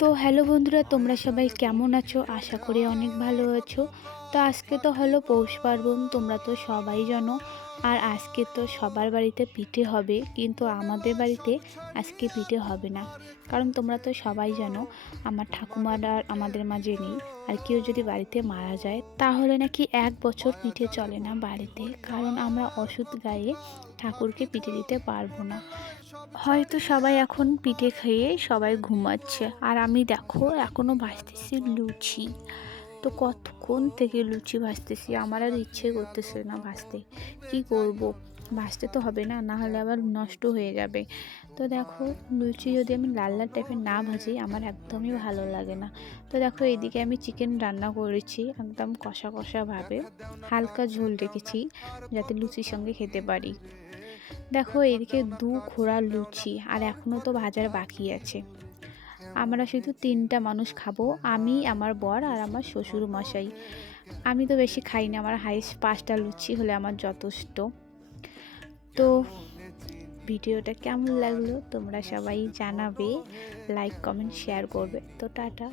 তো হ্যালো বন্ধুরা, তোমরা সবাই কেমন আছো? আশা করি অনেক ভালো আছো। তো আজকে তো হলো পৌষ পার্বণ, তোমরা তো সবাই জানো। আর আজকে তো সবার বাড়িতে পিঠে হবে, কিন্তু আমাদের বাড়িতে আজকে পিঠে হবে না। কারণ তোমরা তো সবাই জানো আমার ঠাকুমার আর আমাদের মাঝে নেই। আর কেউ যদি বাড়িতে মারা যায় তাহলে নাকি 1 বছর পিঠে চলে না বাড়িতে, কারণ আমরা অসুধ গায়ে ঠাকুরকে পিঠে দিতে পারবো না। হয়তো সবাই এখন পিঠে খেয়ে সবাই ঘুমাচ্ছে, আর আমি দেখো এখনো ভাজতেছি লুচি। তো কতক্ষণ থেকে লুচি ভাজতেছি, আমার আর ইচ্ছে করতেছে না ভাজতে। কি করব, ভাজতে তো হবে না, না হলে আবার নষ্ট হয়ে যাবে। তো দেখো, লুচি যদি আমি লাল লাল টাইপের না ভাজি আমার একদমই ভালো লাগে না। তো দেখো, এইদিকে আমি চিকেন রান্না করেছি একদম কষা কষা ভাবে, হালকা ঝোল রেখেছি যাতে লুচির সঙ্গে খেতে পারি। দেখো, এদিকে 2 ঘোড়া লুচি আর এখনও তো ভাজার বাকি আছে। আমরা শুধু 3টা মানুষ খাবো, আমি, আমার বর আর আমার শ্বশুর মশাই। আমি তো বেশি খাই না, আমার হাইস্ট 5টা লুচি হলে আমার যথেষ্ট। তো ভিডিওটা কেমন লাগলো তোমরা সবাই জানাবে, লাইক কমেন্ট শেয়ার করবে। তো টাটা।